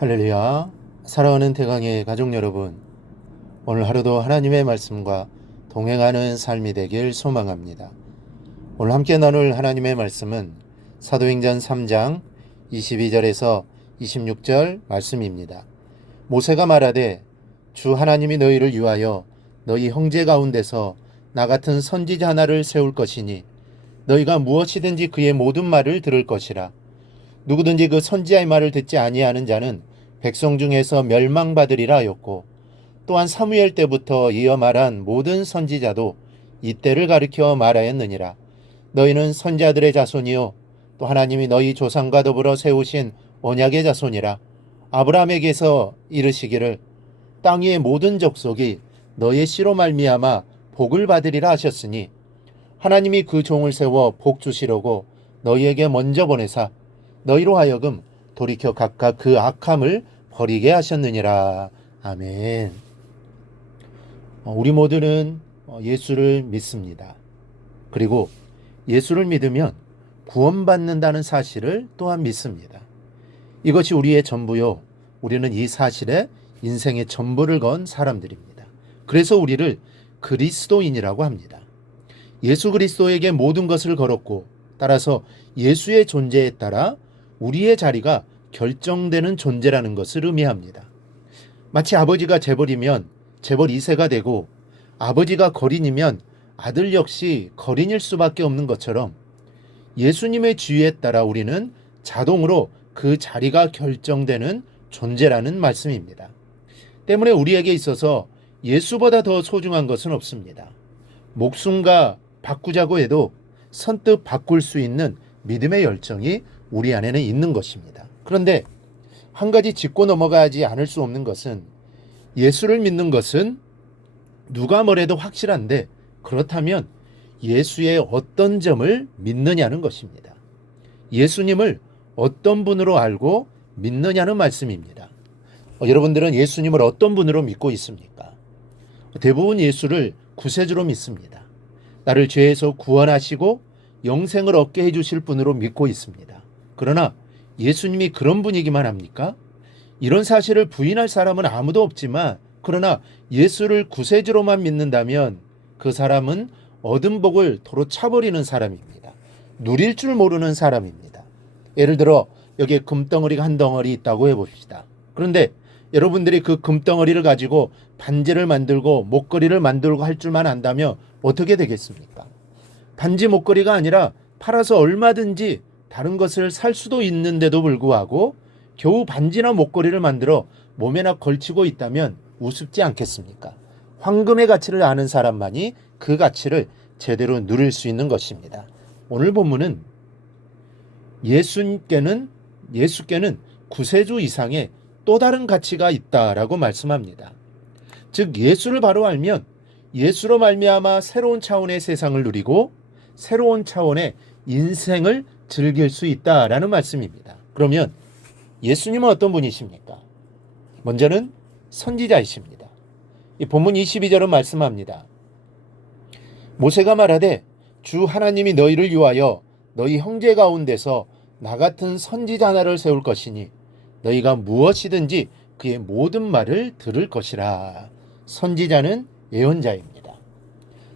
할렐루야. 사랑하는 태강의 가족 여러분, 오늘 하루도 하나님의 말씀과 동행하는 삶이 되길 소망합니다. 오늘 함께 나눌 하나님의 말씀은 사도행전 3장 22절에서 26절 말씀입니다. 모세가 말하되 주 하나님이 너희를 위하여 너희 형제 가운데서 나 같은 선지자 하나를 세울 것이니 너희가 무엇이든지 그의 모든 말을 들을 것이라. 누구든지 그 선지자의 말을 듣지 아니하는 자는 백성 중에서 멸망받으리라 하였고, 또한 사무엘 때부터 이어 말한 모든 선지자도 이때를 가리켜 말하였느니라. 너희는 선지자들의 자손이요 또 하나님이 너희 조상과 더불어 세우신 언약의 자손이라. 아브라함에게서 이르시기를 땅 위의 모든 족속이 너의 씨로 말미암아 복을 받으리라 하셨으니 하나님이 그 종을 세워 복 주시려고 너희에게 먼저 보내사 너희로 하여금 돌이켜 각각 그 악함을 버리게 하셨느니라. 아멘. 우리 모두는 예수를 믿습니다. 그리고 예수를 믿으면 구원받는다는 사실을 또한 믿습니다. 이것이 우리의 전부요. 우리는 이 사실에 인생의 전부를 건 사람들입니다. 그래서 우리를 그리스도인이라고 합니다. 예수 그리스도에게 모든 것을 걸었고, 따라서 예수의 존재에 따라 우리의 자리가 결정되는 존재라는 것을 의미합니다. 마치 아버지가 재벌이면 재벌 2세가 되고 아버지가 거린이면 아들 역시 거린일 수밖에 없는 것처럼 예수님의 지위에 따라 우리는 자동으로 그 자리가 결정되는 존재라는 말씀입니다. 때문에 우리에게 있어서 예수보다 더 소중한 것은 없습니다. 목숨과 바꾸자고 해도 선뜻 바꿀 수 있는 믿음의 열정이 우리 안에는 있는 것입니다. 그런데 한 가지 짚고 넘어가지 않을 수 없는 것은 예수를 믿는 것은 누가 뭐래도 확실한데, 그렇다면 예수의 어떤 점을 믿느냐는 것입니다. 예수님을 어떤 분으로 알고 믿느냐는 말씀입니다. 여러분들은 예수님을 어떤 분으로 믿고 있습니까? 대부분 예수를 구세주로 믿습니다. 나를 죄에서 구원하시고 영생을 얻게 해주실 분으로 믿고 있습니다. 그러나 예수님이 그런 분이기만 합니까? 이런 사실을 부인할 사람은 아무도 없지만, 그러나 예수를 구세주로만 믿는다면 그 사람은 얻은 복을 도로 차버리는 사람입니다. 누릴 줄 모르는 사람입니다. 예를 들어 여기에 금덩어리가 한 덩어리 있다고 해봅시다. 그런데 여러분들이 그 금덩어리를 가지고 반지를 만들고 목걸이를 만들고 할 줄만 안다면 어떻게 되겠습니까? 단지 목걸이가 아니라 팔아서 얼마든지 다른 것을 살 수도 있는데도 불구하고 겨우 반지나 목걸이를 만들어 몸에나 걸치고 있다면 우습지 않겠습니까? 황금의 가치를 아는 사람만이 그 가치를 제대로 누릴 수 있는 것입니다. 오늘 본문은 예수께는 구세주 이상의 또 다른 가치가 있다라고 말씀합니다. 즉 예수를 바로 알면 예수로 말미암아 새로운 차원의 세상을 누리고 새로운 차원의 인생을 즐길 수 있다라는 말씀입니다. 그러면 예수님은 어떤 분이십니까? 먼저는 선지자이십니다. 이 본문 22절은 말씀합니다. 모세가 말하되 주 하나님이 너희를 위하여 너희 형제 가운데서 나 같은 선지자 하나를 세울 것이니 너희가 무엇이든지 그의 모든 말을 들을 것이라. 선지자는 예언자입니다.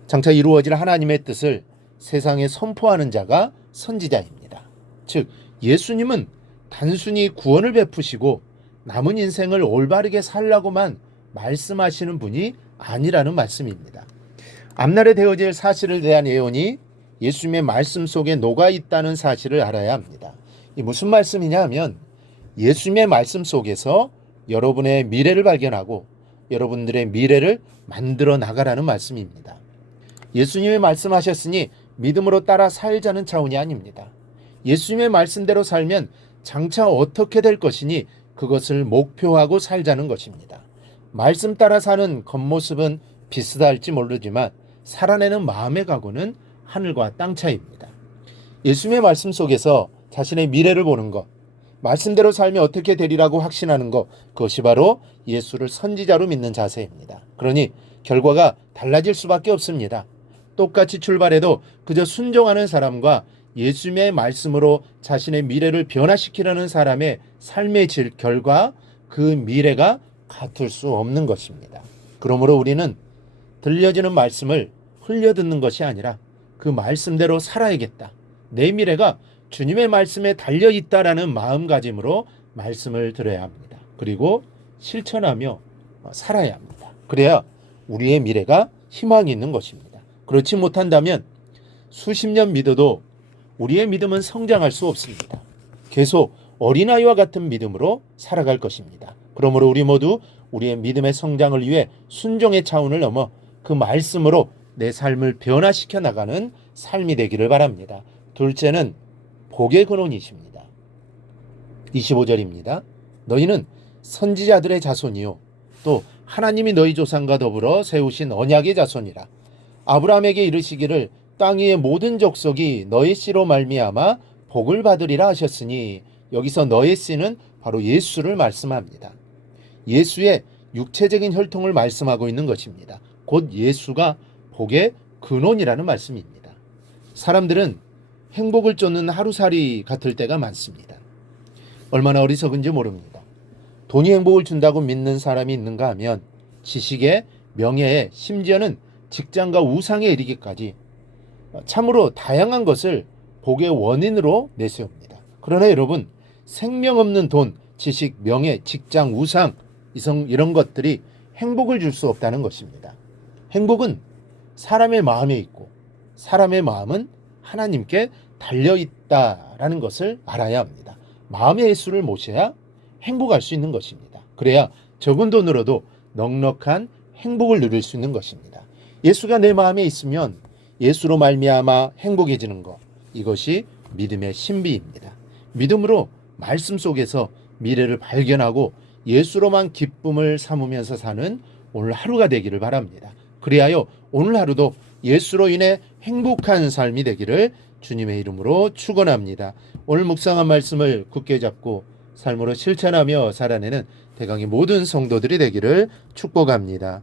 장차 이루어질 하나님의 뜻을 세상에 선포하는 자가 선지자입니다. 즉 예수님은 단순히 구원을 베푸시고 남은 인생을 올바르게 살라고만 말씀하시는 분이 아니라는 말씀입니다. 앞날에 되어질 사실을 대한 예언이 예수님의 말씀 속에 녹아 있다는 사실을 알아야 합니다. 이 무슨 말씀이냐 하면 예수님의 말씀 속에서 여러분의 미래를 발견하고 여러분들의 미래를 만들어 나가라는 말씀입니다. 예수님이 말씀하셨으니 믿음으로 따라 살자는 차원이 아닙니다. 예수님의 말씀대로 살면 장차 어떻게 될 것이니 그것을 목표하고 살자는 것입니다. 말씀 따라 사는 겉모습은 비슷할지 모르지만 살아내는 마음의 각오는 하늘과 땅 차이입니다. 예수님의 말씀 속에서 자신의 미래를 보는 것, 말씀대로 살면 어떻게 되리라고 확신하는 것, 그것이 바로 예수를 선지자로 믿는 자세입니다. 그러니 결과가 달라질 수밖에 없습니다. 똑같이 출발해도 그저 순종하는 사람과 예수님의 말씀으로 자신의 미래를 변화시키려는 사람의 삶의 결과 그 미래가 같을 수 없는 것입니다. 그러므로 우리는 들려지는 말씀을 흘려듣는 것이 아니라 그 말씀대로 살아야겠다. 내 미래가 주님의 말씀에 달려있다라는 마음가짐으로 말씀을 들어야 합니다. 그리고 실천하며 살아야 합니다. 그래야 우리의 미래가 희망이 있는 것입니다. 그렇지 못한다면 수십 년 믿어도 우리의 믿음은 성장할 수 없습니다. 계속 어린아이와 같은 믿음으로 살아갈 것입니다. 그러므로 우리 모두 우리의 믿음의 성장을 위해 순종의 차원을 넘어 그 말씀으로 내 삶을 변화시켜 나가는 삶이 되기를 바랍니다. 둘째는 복의 근원이십니다. 25절입니다. 너희는 선지자들의 자손이요 또 하나님이 너희 조상과 더불어 세우신 언약의 자손이라. 아브라함에게 이르시기를 땅 위의 모든 족속이 너의 씨로 말미암아 복을 받으리라 하셨으니 여기서 너의 씨는 바로 예수를 말씀합니다. 예수의 육체적인 혈통을 말씀하고 있는 것입니다. 곧 예수가 복의 근원이라는 말씀입니다. 사람들은 행복을 쫓는 하루살이 같을 때가 많습니다. 얼마나 어리석은지 모릅니다. 돈이 행복을 준다고 믿는 사람이 있는가 하면 지식에, 명예에, 심지어는 직장과 우상에 이르기까지 참으로 다양한 것을 복의 원인으로 내세웁니다. 그러나 여러분, 생명 없는 돈, 지식, 명예, 직장, 우상, 이런 것들이 행복을 줄 수 없다는 것입니다. 행복은 사람의 마음에 있고 사람의 마음은 하나님께 달려있다라는 것을 알아야 합니다. 마음의 예수를 모셔야 행복할 수 있는 것입니다. 그래야 적은 돈으로도 넉넉한 행복을 누릴 수 있는 것입니다. 예수가 내 마음에 있으면 예수로 말미암아 행복해지는 것, 이것이 믿음의 신비입니다. 믿음으로 말씀 속에서 미래를 발견하고 예수로만 기쁨을 삼으면서 사는 오늘 하루가 되기를 바랍니다. 그리하여 오늘 하루도 예수로 인해 행복한 삶이 되기를 주님의 이름으로 축원합니다. 오늘 묵상한 말씀을 굳게 잡고 삶으로 실천하며 살아내는 대강의 모든 성도들이 되기를 축복합니다.